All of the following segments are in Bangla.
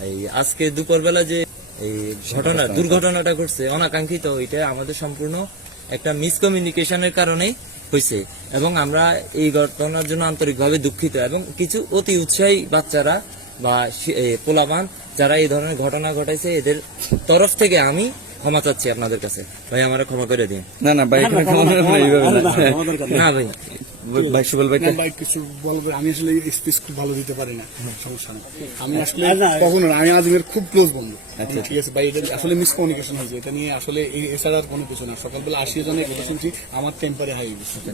এই আজকে দুপুরবেলা যে এই ঘটনা দুর্ঘটনাটা ঘটছে অনাকাঙ্ক্ষিত এটা আমাদের সম্পূর্ণ একটা মিসকমিউনিকেশনের কারণেই হয়েছে এবং আমরা এই ঘটনার জন্য আন্তরিকভাবে দুঃখিত এবং কিছু অতি উৎসাহী বাচ্চারা বা পোলাবান যারা এই ধরনের ঘটনা ঘটাইছে এদের তরফ থেকে আমি ক্ষমা চাচ্ছি আপনাদের কাছে। ভাই আমার ক্ষমা করে দিন। না না ভাই। না ভাই। ভাই সুবল ভাই ভাই কিছু বলবে আমি আসলে স্পিচ খুব ভালো দিতে পারি না সমস্যা নেই। আমি আসলে কখনো না, আমি আজমের খুব ক্লোজ বন্ধু। ঠিক আছে আসলে মিসকমিউনিকেশন হয়েছে। এটা নিয়ে আসলে এছাড়া আর কোনো কিছু না। সকালবেলা জনের কথা শুনছি আমার টেম্পারে হাই গেছে।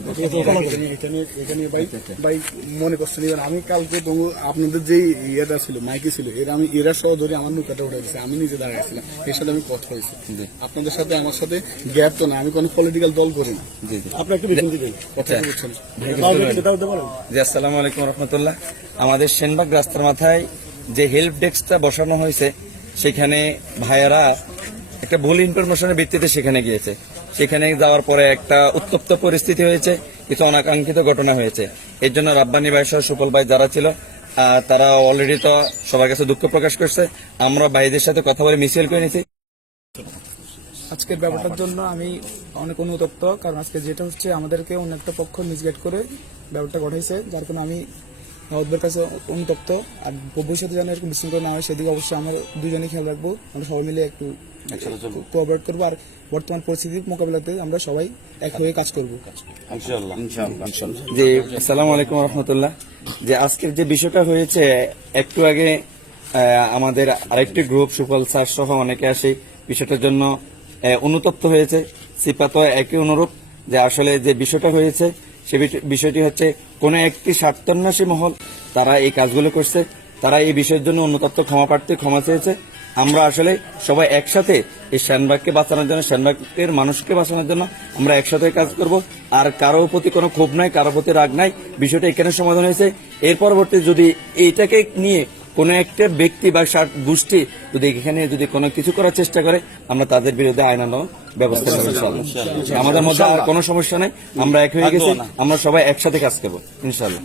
এটা নিয়ে- এটা নিয়ে ভাই ভাই মনে কষ্ট নিবেন আমি কালকে আপনাদের যে ইয়েটা ছিল মাইকে ছিল এরা আমি এরা সহ ধরে আমার নৌকাটা উঠে গেছে আমি নিজে দাঁড়াইছিলাম এর সাথে আমি কথা হয়েছি। আপনাদের সাথে আমার সাথে গ্যাপ তো না আমি কোনো পলিটিক্যাল দল করি না। জি জি। একটু বেতন দিবেন জি। আসসালামু আলাইকুম রহমতুল্লাহ। আমাদের সেনবাগ রাস্তার মাথায় যে হেল্প ডেস্কটা বসানো হয়েছে সেখানে ভাইয়ারা একটা ভুল ইনফরমেশনের ভিত্তিতে সেখানে গিয়েছে। সেখানে যাওয়ার পরে একটা উত্তপ্ত পরিস্থিতি হয়েছে, কিছু অনাকাঙ্ক্ষিত ঘটনা হয়েছে। এর জন্য রাব্বানি ভাই সহ সুপল ভাই যারা ছিল তারা অলরেডি তো সবার কাছে দুঃখ প্রকাশ করছে। আমরা ভাইদের সাথে কথা বলে মিছিল করে নিয়েছি আজকের ব্যাপারটার জন্য আমি অনেক অনুতপ্ত, কারণ আজকে যেটা হচ্ছে আমাদেরকে অন্য একটা পক্ষ মিসগাইড করে ব্যাপারটা ঘটাইছে, যার কারণে আমি নওয়াজবের কাছে অনুতপ্ত। আর ভবিষ্যতে যেন এরকম বিশৃঙ্খলা না হয় সেদিকে অবশ্যই আমরা দুজনে খেয়াল রাখব। আমরা সবাই মিলে একটু কোঅপারেট করব। আর বর্তমান পরিস্থিতির মোকাবিলাতে আমরা সবাই এক হয়ে কাজ করব। জি আসসালামু আলাইকুম রহমতুল্লাহ। যে আজকের যে বিষয়টা হয়েছে একটু আগে আমাদের আরেকটি গ্রুপ সুফল স্যার সহ অনেকে আসে বিষয়টার জন্য অনুতপ্ত হয়েছে। সিপাত একই অনুরূপ যে আসলে যে বিষয়টা হয়েছে সে বিষ- বিষয়টি হচ্ছে, কোন একটি স্বার্থান্বেষী মহল, তারা এই কাজগুলো করছে, তারা এই বিষয়ের জন্য অনুতপ্ত ক্ষমা প্রার্থী ক্ষমা চেয়েছে। আমরা আসলে সবাই একসাথে এই শ্যানবাগকে বাঁচানোর জন্য শ্যানবাগের মানুষকে বাঁচানোর জন্য আমরা একসাথে কাজ করব। আর কারও প্রতি কোনো ক্ষোভ নাই, কারও প্রতি রাগ নাই। বিষয়টা এখানে সমাধান হয়েছে। এর পরবর্তী যদি এইটাকে নিয়ে কোনো একটা ব্যক্তি বা সার- গোষ্ঠী যদি এখানে যদি কোনো কিছু করার চেষ্টা করে আমরা তাদের বিরুদ্ধে আইনানো ব্যবস্থা নেব ইনশাআল্লাহ। আমাদের মধ্যে আর কোনো সমস্যা নেই আমরা এক হয়ে গেছি আমরা সবাই একসাথে কাজ করব ইনশাল্লাহ